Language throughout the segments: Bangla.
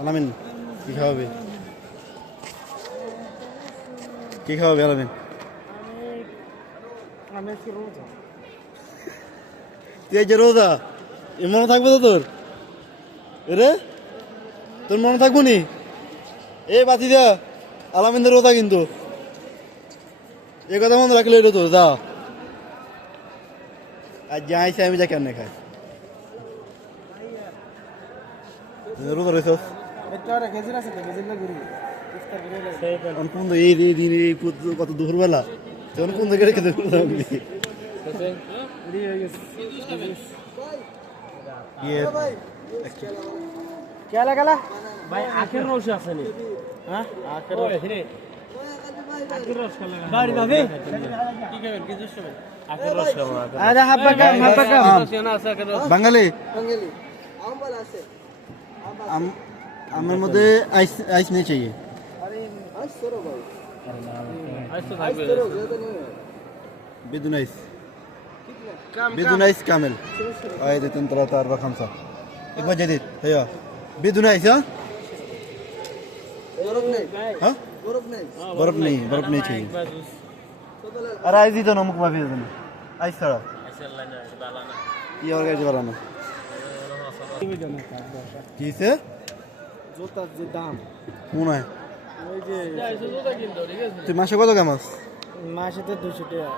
আলামিন কি খাওয়াবে? কি খাওয়াবে আলামিন? তুই এই যে রোজা মনে থাকবে তো তোর? রে তোর মনে থাকবো নি? এ বাতি দা আলামিনদের রোজা কিন্তু এ কথা মনে রাখলে এটা তোর যা আর যাইছে আমি যা কেমনে খাই রোজা রয়েছ এই দিন এই কত দুপুরবেলা তখন কোন দিকে রেখে ভাই আখের রস আছে নি? হ্যাঁ আখের রস আখের রস খেলা বাড়ি যাবে কি খাবেন কি জুস খাবেন আখের রস খাবো আরে হাব্বা কাম বাঙালি আম वाला আছে আমার মধ্যে আইস আইস নেই চাই আরে আইস করো ভাই আইস তো থাকবে بدون आइस بدون आइस كامل هاي ده 3 4 5 एक बार जदीद هيا بدون आइस ها बर्फ नहीं ها बर्फ नहीं चाहिए अरे आइस ही तो नमक माफी दे देना आइस थोड़ा माशाल्लाह ना बालाना ये और कैसे बालाना किसे জুতার যে দাম মনে হয় ওই যে জুতা কিনতো ঠিক আছে তুই মাসে কত কামাস মাসে তো 200 টাকা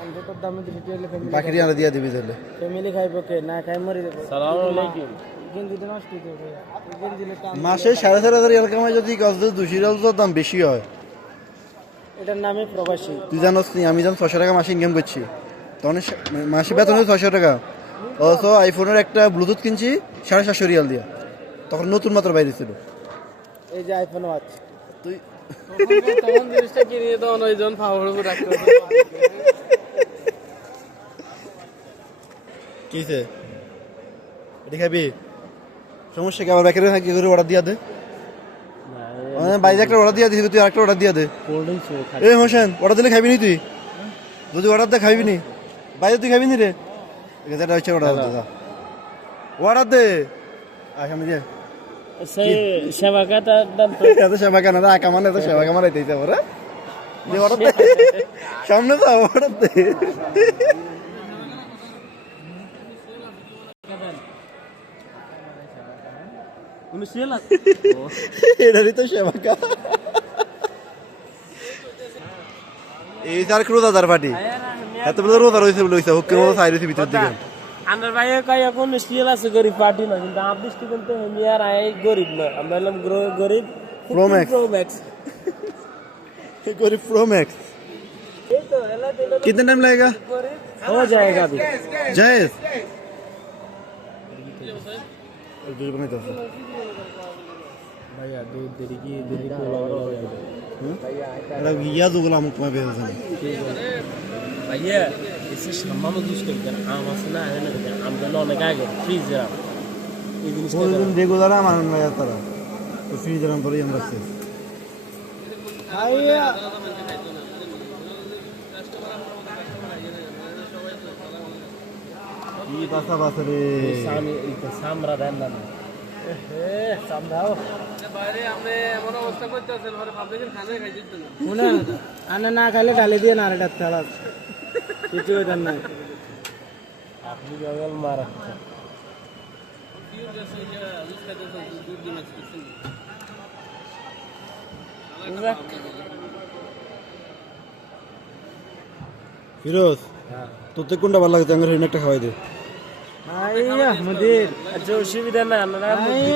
আমি জুতার দামে 200 টাকা হলে ফ্যামিলি বাকি আর দিয়া দিবি তাহলে ফ্যামিলি খাইবো কে না খাই মরি যাবে আসসালামু আলাইকুম গেঞ্জিটা নষ্ট হয়ে যাবে গেঞ্জিলে মাসে 4500 টাকা কামাই যদি কাজ 200 টাকা দাম বেশি হয় এটার নামে প্রবাসী তুই জানোস নি আমি যখন 600 টাকা মাসে ইনকাম করছি তখন মাসে বেতন 600 টাকা অথচ আইফোনের একটা ব্লুটুথ কিনছি 750 রিয়াল দিয়া তখন নতুন মাত্র বাইরে ছিল এই যে আইফোন ওয়াচ তুই তখন জিনিসটা কিনে তখন ওই জন ফাওয়ার উপর রাখতে কিসে এটা খাবি সমস্যা কি আবার ব্যাকেরে কি করে অর্ডার দিয়া দে মানে বাইরে একটা অর্ডার দিয়া দিবি তুই আরেকটা অর্ডার দিয়া দে কোল্ড ড্রিঙ্কস খাবি এই হোসেন অর্ডার দিলে খাবি নি তুই যদি অর্ডার দে খাবি নি বাইরে তুই খাবি নি রে এটা হচ্ছে অর্ডার দে অর্ডার দে আসামে দিয়ে সেই সেবাকাটা দাম তো এত সেবাকা না আকা মানে তো সেবাকা মারাইতেইছে ওরে যে অর্ডার দে সামনে তো অর্ডার দে তুমি সেলা এটারই তো সেবাকা এই চার রোজাদার পার্টি এত বড় রোজা রয়েছে বলে হইছে হুক্কের মতো সাইড হইছে ভিতর দিকে আন্ডার ভাইয়ে কয় এখন স্টিল আছে গরিব পার্টি না কিন্তু আপ দৃষ্টিকোণ তো আমি আর আই গরিব না আমরা হলাম গরিব প্রো ম্যাক্স गरीब प्रो मैक्स कितना टाइम लगेगा हो जाएगा अभी जायज भैया दूध देरी की देरी को भैया दो गुलाम में भेज देना भैया इसे शाम में यूज करते हैं आम असना है ना आम का लोन का है फ्रीजर ये दिन से रेगुलर आम आना जाता है तो फ्रीजर हम पर ही हम रखते हैं भैया ये बासा बासरे सामी इधर सामरा रहना ए समझाओ বাইরে আমরা এমন অবস্থা করতেছেন ঘরে পাবলিকের খানা খাই দিত না শুনে আনা না খাইলে গালি দিয়ে না আরেটা ছাড়া কিছু দেন না আপনি গগল মারা ফিরোজ তোতে কোনটা ভালো লাগে আঙ্গুর একটা খাওয়াই দে আইয়া মুদির আচ্ছা অসুবিধা না আমরা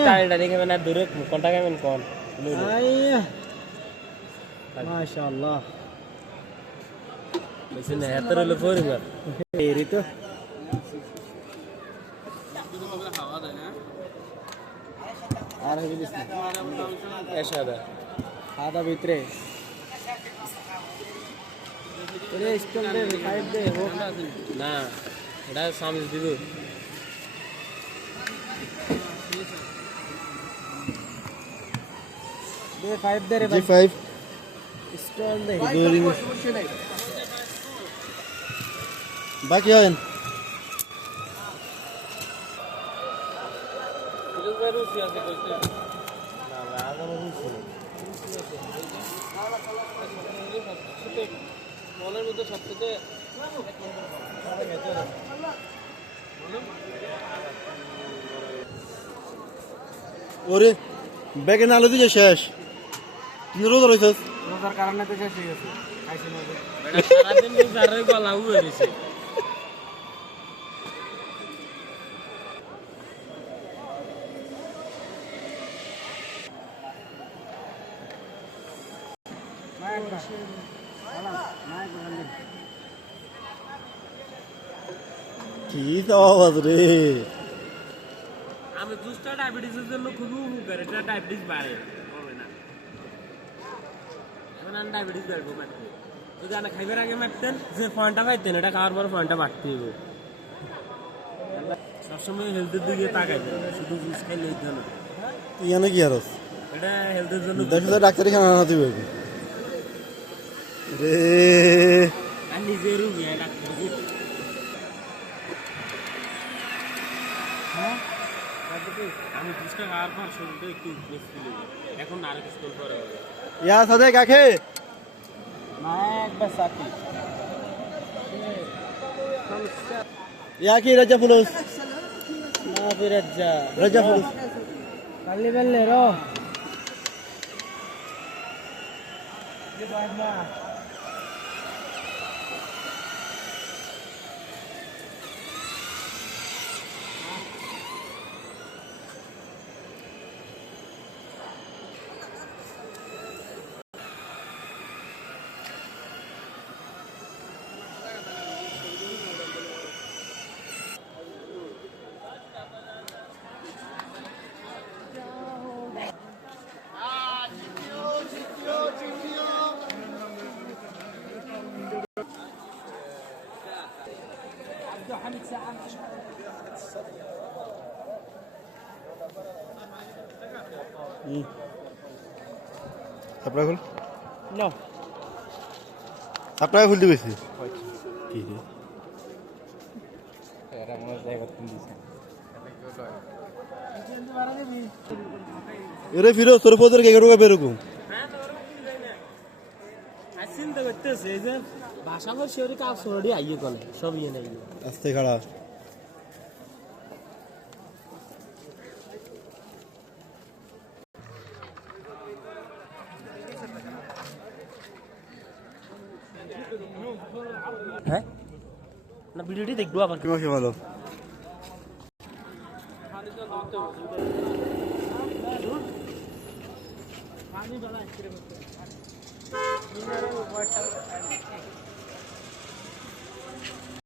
টাইলটা দেখে না দূরে কোনটা খাবেন কোন আইয়া মাশাআল্লাহ বেশি না এত রইল পরিবার এরি তো আর হেবি দিস না এসাদা আদা ভিতরে এরে স্টল দে 5 দে হোক না এটা সামনে দিব দে 5 দে রে ভাই 5 স্টল দে বাকি হয় রুচি আছে কইতে না আগানো রুচি মনের মধ্যে সবচেয়ে ওরে ব্যাগে নালো দিলে শেষ তুই রোজা রইছস রোজার কারণে তো শেষ হয়ে গেছে খাইছি না সারাদিন রোজার গলা উড়ে গেছে কি আওয়াজ রে আমি জুসটা ডায়াবেটিসের জন্য খুবই উপকার এটা ডায়াবেটিস বাড়ে হবে না এখন আমি ডায়াবেটিস বাড়বো মারতে যদি আপনি খাইবার আগে মারতেন যে ফোনটা পাইতেন এটা খাওয়ার পর ফোনটা বাড়তে হবে সবসময় হেলথের দিকে তাকাইতেন শুধু জুস খাইলে হইতে না তুই জানে কি আরস এটা হেলথের জন্য দেখো ডাক্তারি খানা না দিবে রে আর নিজের রুগী ডাক্তার আমি জুসটা খাওয়ার পর শরীরটা একটু উইকনেস ফিল হবে এখন আরো কিছুক্ষণ পরে হবে ইয়া সাদে কাকে না একবার সাথী ইয়া কি রাজা পুলিশ না বিরাজ্জা রাজা পুলিশ কালি বেললে রো আপনার খুল না আপনার খুলতে গেছি কি রে এরা মনে জায়গা কিন দিছে এরে ফিরো তোর পদের কে করবে এরকম চিন্তা করতেছে এই যে ভাষা বল শিওরি কাজ সরডি আইয়ে কলে সব ইয়ে নাই আস্তে খাড়া হ্যাঁ না ভিডিওটি দেখবো আবার কি মাকে ভালো পানি